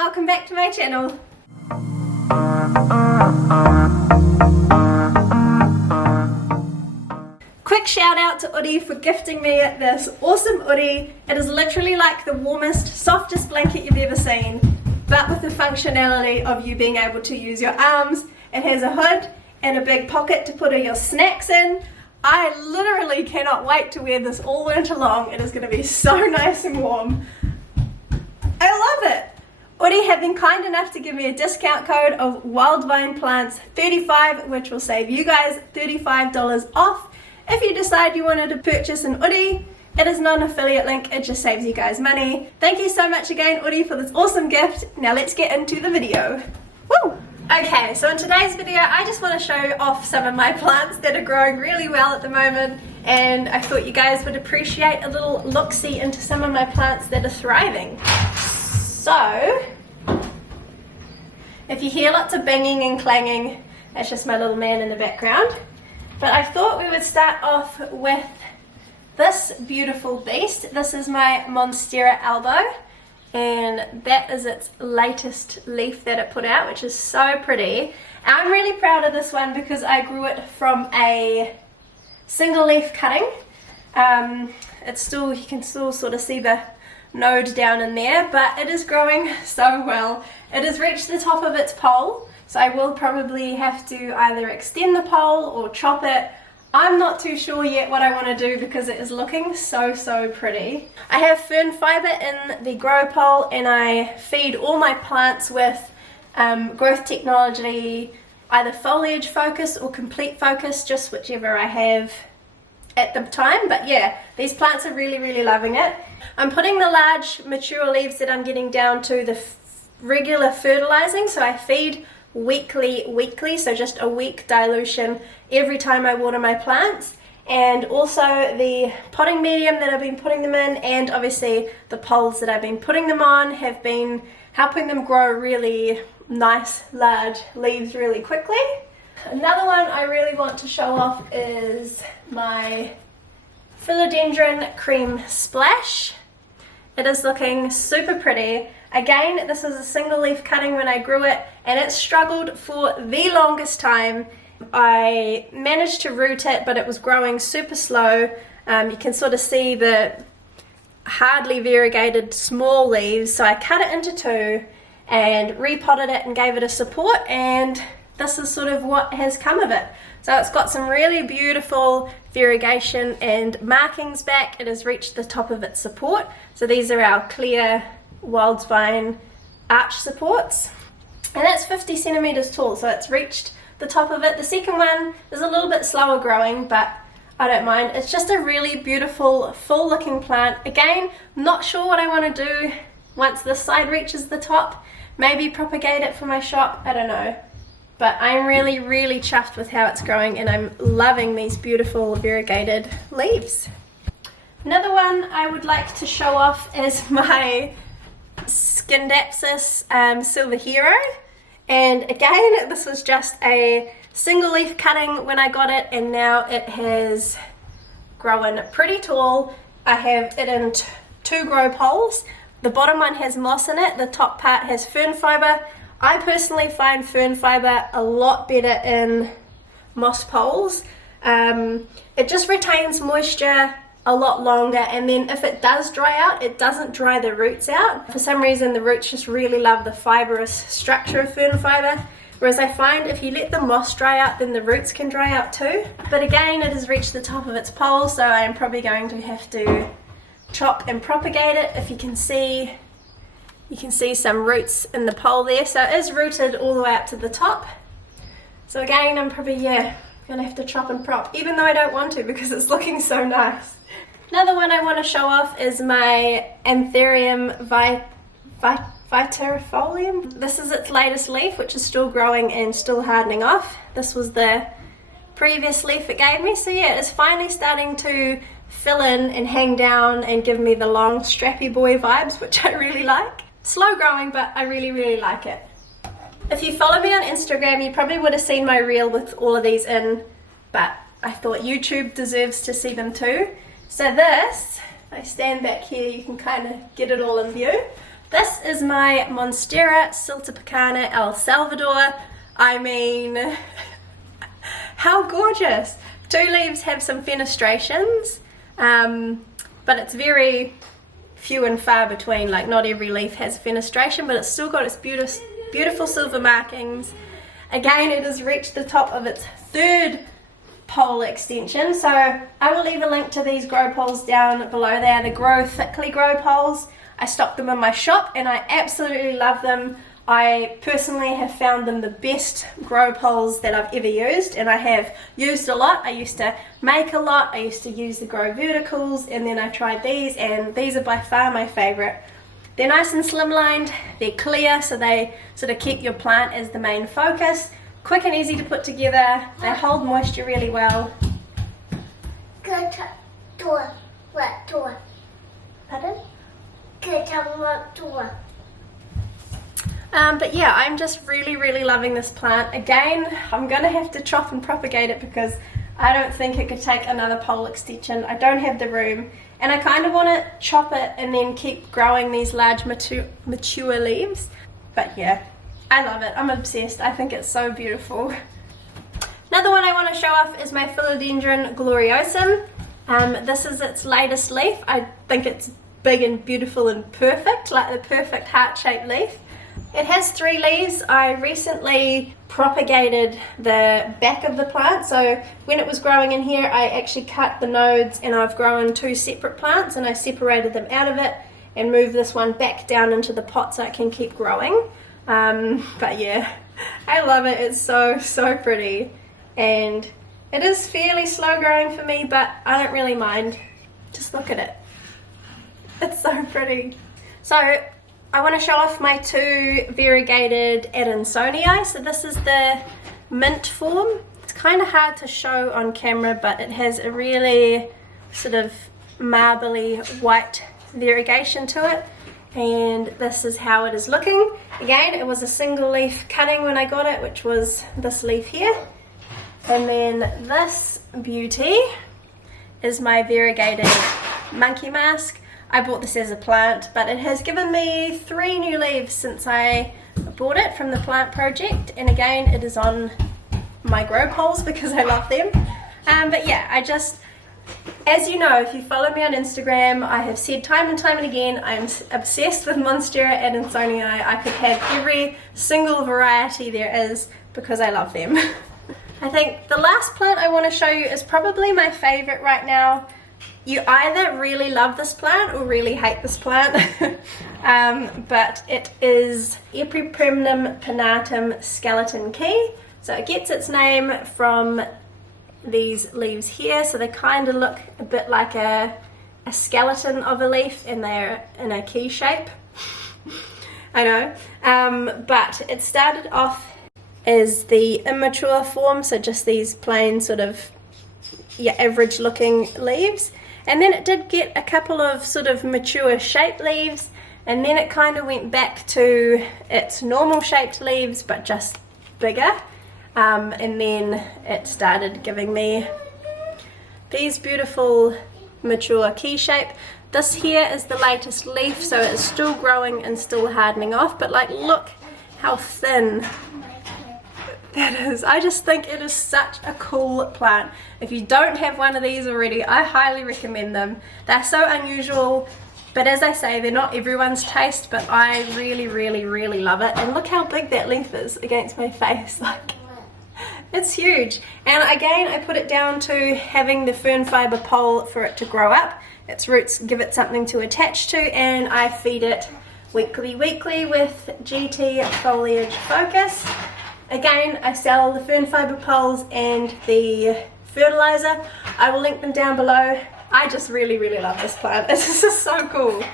welcome back to my channel. Quick shout out to Oodie for gifting me this awesome Oodie. It is literally like the warmest, softest blanket you've ever seen, but with the functionality of you being able to use your arms. It has a hood and a big pocket to put all your snacks in. I literally cannot wait to wear this all winter long. It is going to be so nice and warm. I love it. Oodie have been kind enough to give me a discount code of Wildvine.Plants 35, which will save you guys $35 off. If you decide you wanted to purchase an Oodie, it is not an affiliate link, it just saves you guys money. Thank you so much again, Oodie, for this awesome gift. Now let's get into the video. Woo! Okay, so in today's video, I just want to show off some of my plants that are growing really well at the moment, and I thought you guys would appreciate a little look-see into some of my plants that are thriving. So, if you hear lots of banging and clanging, that's just my little man in the background. But I thought we would start off with this beautiful beast. This is my Monstera Elbow, and that is its latest leaf that it put out, which is so pretty. I'm really proud of this one because I grew it from a single leaf cutting. It's still, you can still sort of see the node down in there, but it is growing so well. It has reached the top of its pole, so I will probably have to either extend the pole or chop it. I'm not too sure yet what I want to do because it is looking so pretty. I have fern fiber in the grow pole, and I feed all my plants with growth technology, either foliage focus or complete focus, just whichever I have at the time. But yeah, these plants are really loving it. I'm putting the large mature leaves that I'm getting down to the regular fertilizing, so I feed weekly, so just a week dilution every time I water my plants, and also the potting medium that I've been putting them in, and obviously the poles that I've been putting them on have been helping them grow really nice large leaves really quickly. Another one I really want to show off is my Philodendron Cream Splash. It is looking super pretty. Again, this is a single leaf cutting when I grew it, and it struggled for the longest time. I managed to root it, but it was growing super slow. You can sort of see the hardly variegated small leaves, so I cut it into two and repotted it and gave it a support, and this is sort of what has come of it. So it's got some really beautiful variegation and markings back. It has reached the top of its support. So these are our clear Wildvine arch supports, and that's 50 centimeters tall, so it's reached the top of it. The second one is a little bit slower growing, but I don't mind. It's just a really beautiful full looking plant. Again, not sure what I want to do once this side reaches the top. Maybe propagate it for my shop, I don't know. But I'm really chuffed with how it's growing, and I'm loving these beautiful variegated leaves. Another one I would like to show off is my Scindapsus Silver Hero, and again, this was just a single leaf cutting when I got it, and now it has grown pretty tall. I have it in two grow poles. The bottom one has moss in it, the top part has fern fiber. I personally find fern fiber a lot better in moss poles. It just retains moisture a lot longer, and then if it does dry out, it doesn't dry the roots out. For some reason, the roots just really love the fibrous structure of fern fiber, whereas I find if you let the moss dry out, then the roots can dry out too. But again, it has reached the top of its pole, so I am probably going to have to chop and propagate it. If you can see some roots in the pole there, so it is rooted all the way up to the top. So again, I'm probably gonna have to chop and prop, even though I don't want to because it's looking so nice. Another one I want to show off is my Anthurium vitirifolium. This is its latest leaf, which is still growing and still hardening off. This was the previous leaf it gave me, so yeah, it's finally starting to fill in and hang down and give me the long strappy boy vibes, which I really like. Slow growing, but I really like it. If you follow me on Instagram, you probably would have seen my reel with all of these in, but I thought YouTube deserves to see them too. So this, if I stand back here, you can kind of get it all in view. This is my Monstera Siltepecana El Salvador. I mean, how gorgeous! 2 leaves have some fenestrations, but it's very few and far between. Like, not every leaf has a fenestration, but it's still got its beautiful silver markings. Again, it has reached the top of its 3rd pole extension, so I will leave a link to these grow poles down below. They are the Grow Thickly grow poles. I stock them in my shop and I absolutely love them. I personally have found them the best grow poles that I've ever used, and I have used a lot. I used to make a lot. I used to use the Grow Verticals, and then I tried these, and these are by far my favorite. They're nice and slimlined, they're clear, so they sort of keep your plant as the main focus. Quick and easy to put together, they hold moisture really well. Good door. What door? Pardon? Good what door? But yeah, I'm just really loving this plant. Again, I'm going to have to chop and propagate it because I don't think it could take another pole extension. I don't have the room, and I kind of want to chop it and then keep growing these large mature leaves. But yeah, I love it. I'm obsessed. I think it's so beautiful. Another one I want to show off is my Philodendron gloriosum. This is its latest leaf. I think it's big and beautiful and perfect, like the perfect heart-shaped leaf. It has 3 leaves. I recently propagated the back of the plant, so when it was growing in here I actually cut the nodes and I've grown 2 separate plants, and I separated them out of it and moved this one back down into the pot so it can keep growing. But yeah, I love it. It's so pretty, and it is fairly slow growing for me, but I don't really mind. Just look at it. It's so pretty. So I want to show off my 2 variegated Adansonii. So this is the mint form. It's kind of hard to show on camera, but it has a really sort of marbly white variegation to it. And this is how it is looking. Again, it was a single leaf cutting when I got it, which was this leaf here. And then this beauty is my variegated monkey mask. I bought this as a plant, but it has given me 3 new leaves since I bought it from the plant project, and again it is on my grow poles because I love them. But yeah, as you know, if you follow me on Instagram, I have said time and time and again I'm obsessed with Monstera Adansonii. I could have every single variety there is because I love them. I think the last plant I want to show you is probably my favorite right now. You either really love this plant or really hate this plant, but it is Epipremnum pinnatum skeleton key. So it gets its name from these leaves here, so they kind of look a bit like a skeleton of a leaf, and they're in a key shape. I know, but it started off as the immature form, so just these plain sort of average looking leaves. And then it did get a couple of sort of mature shaped leaves, and then it kind of went back to its normal shaped leaves but just bigger, and then it started giving me these beautiful mature key shape. This here is the latest leaf, so it's still growing and still hardening off, but like, look how thin that is. I just think it is such a cool plant. If you don't have one of these already, I highly recommend them. They're so unusual, but as I say, they're not everyone's taste, but I really love it. And look how big that leaf is against my face. Like, it's huge. And again, I put it down to having the fern fiber pole for it to grow up. Its roots give it something to attach to, and I feed it weekly with GT Foliage Focus. Again, I sell the fern fiber poles and the fertilizer. I will link them down below. I just really love this plant. This is so cool.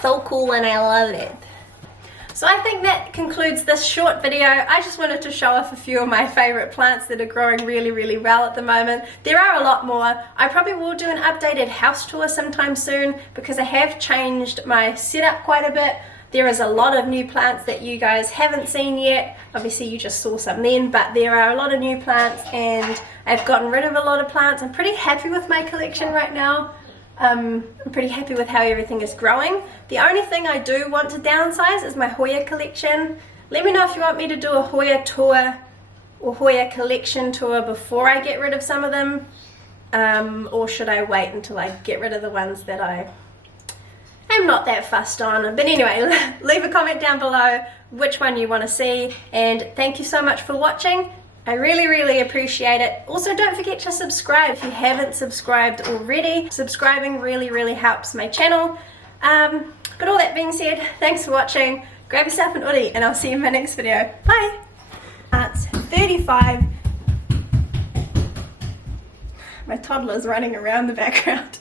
So cool, and I love it. So I think that concludes this short video. I just wanted to show off a few of my favorite plants that are growing really well at the moment. There are a lot more. I probably will do an updated house tour sometime soon because I have changed my setup quite a bit. There is a lot of new plants that you guys haven't seen yet. Obviously you just saw some then, but there are a lot of new plants, and I've gotten rid of a lot of plants. I'm pretty happy with my collection right now. I'm pretty happy with how everything is growing. The only thing I do want to downsize is my Hoya collection. Let me know if you want me to do a Hoya tour or Hoya collection tour before I get rid of some of them, or should I wait until I get rid of the ones that I'm not that fussed on. But anyway, leave a comment down below which one you want to see, and thank you so much for watching. I really appreciate it. Also, don't forget to subscribe if you haven't subscribed already. Subscribing really helps my channel. But all that being said, thanks for watching. Grab yourself an Oodie, and I'll see you in my next video. Bye! It's 35. My toddler's running around the background.